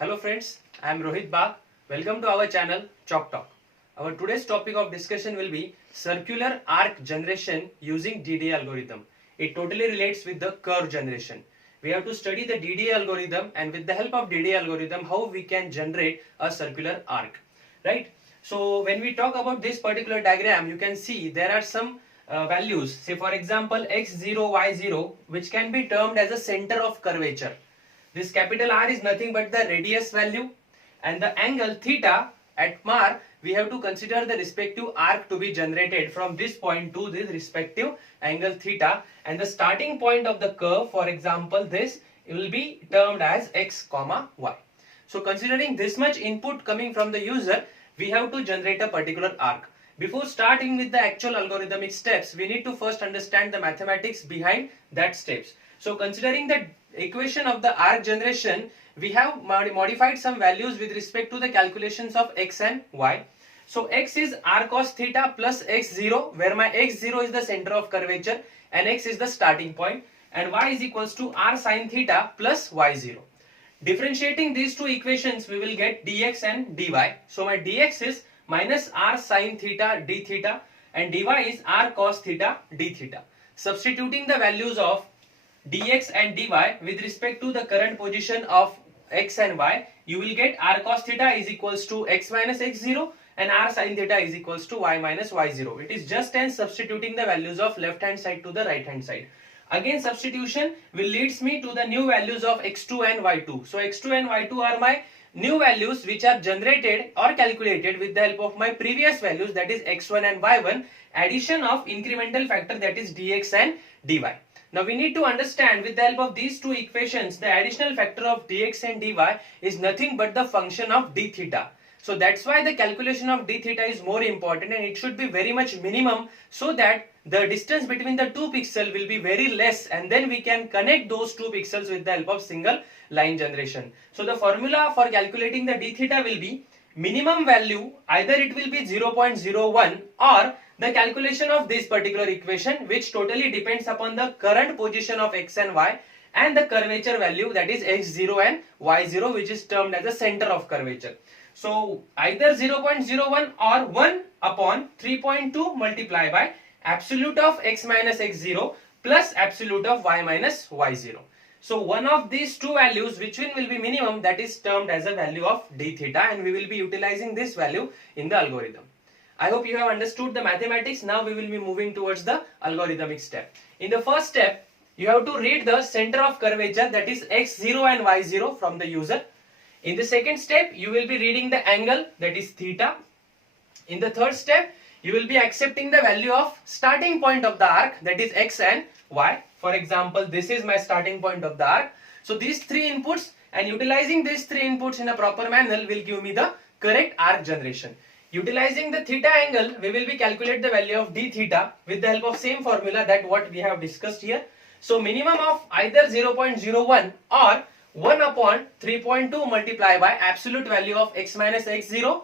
Hello friends, I am Rohit Bag. Welcome to our channel Chalk Talk. Our today's topic of discussion will be circular arc generation using DDA algorithm. It totally relates with the curve generation. We have to study the DDA algorithm, and with the help of DDA algorithm how we can generate a circular arc. Right? So when we talk about this particular diagram, you can see there are some values. Say for example x0, y0, which can be termed as a center of curvature. This capital R is nothing but the radius value, and the angle theta at mar, we have to consider the respective arc to be generated from this point to this respective angle theta, and the starting point of the curve, for example this, will be termed as x comma y. So considering this much input coming from the user, we have to generate a particular arc. Before starting with the actual algorithmic steps, we need to first understand the mathematics behind that steps. So considering the equation of the arc generation, we have modified some values with respect to the calculations of x and y. So x is r cos theta plus x0, where my x0 is the center of curvature and x is the starting point, and y is equals to r sin theta plus y0. Differentiating these two equations, we will get dx and dy. So my dx is minus r sin theta d theta and dy is r cos theta d theta. Substituting the values of dx and dy with respect to the current position of x and y, you will get r cos theta is equals to x minus x0 and r sin theta is equals to y minus y0. It is just as substituting the values of left hand side to the right hand side. Again, substitution will leads me to the new values of x2 and y2. So x2 and y2 are my new values which are generated or calculated with the help of my previous values, that is x1 and y1, addition of incremental factor, that is dx and dy. Now we need to understand, with the help of these two equations, the additional factor of dx and dy is nothing but the function of d theta. So that's why the calculation of d theta is more important, and it should be very much minimum, so that the distance between the two pixels will be very less, and then we can connect those two pixels with the help of single line generation. So the formula for calculating the d theta will be minimum value, either it will be 0.01 or the calculation of this particular equation, which totally depends upon the current position of x and y and the curvature value, that is x0 and y0, which is termed as the center of curvature. So either 0.01 or 1 upon 3.2 multiplied by absolute of x minus x0 plus absolute of y minus y0. So one of these two values, which one will be minimum, that is termed as a value of d theta, and we will be utilizing this value in the algorithm. I hope you have understood the mathematics. Now we will be moving towards the algorithmic step. In the first step, you have to read the center of curvature, that is x0 and y0, from the user. In the second step, you will be reading the angle, that is theta. In the third step, you will be accepting the value of starting point of the arc, that is x and y. For example, this is my starting point of the arc. So these three inputs, and utilizing these three inputs in a proper manner will give me the correct arc generation. Utilizing the theta angle, we will be calculate the value of d theta with the help of same formula that what we have discussed here. So minimum of either 0.01 or 1 upon 3.2 multiplied by absolute value of x minus x0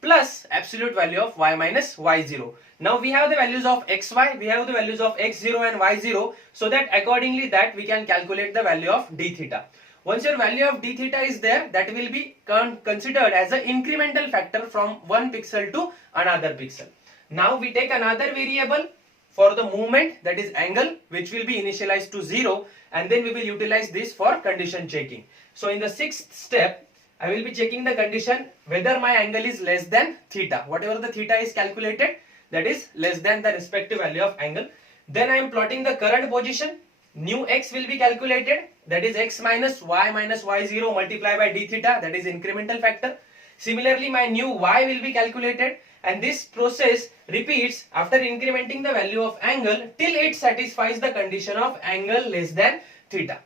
plus absolute value of y minus y0. Now we have the values of xy, we have the values of x0 and y0, so that accordingly that we can calculate the value of d theta. Once your value of d theta is there, that will be considered as an incremental factor from one pixel to another pixel. Now we take another variable for the movement, that is angle, which will be initialized to 0, and then we will utilize this for condition checking. So in the sixth step, I will be checking the condition whether my angle is less than theta. Whatever the theta is calculated, that is less than the respective value of angle. Then I am plotting the current position. New x will be calculated, that is x minus y0 multiplied by d theta, that is incremental factor. Similarly, my new y will be calculated, and this process repeats after incrementing the value of angle till it satisfies the condition of angle less than theta.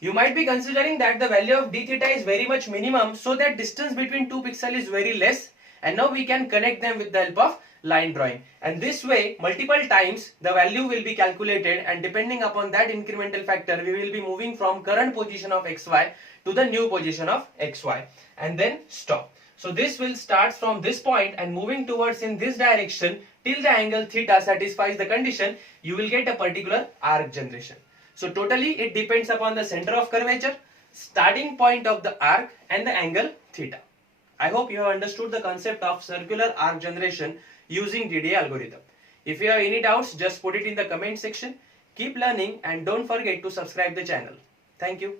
You might be considering that the value of d theta is very much minimum, so that distance between two pixels is very less, and now we can connect them with the help of line drawing, and this way multiple times the value will be calculated, and depending upon that incremental factor we will be moving from current position of xy to the new position of xy, and then stop. So this will start from this point and moving towards in this direction till the angle theta satisfies the condition. You will get a particular arc generation. So totally it depends upon the center of curvature, starting point of the arc and the angle theta. I hope you have understood the concept of circular arc generation using DDA algorithm. If you have any doubts, just put it in the comment section. Keep learning and don't forget to subscribe the channel. Thank you.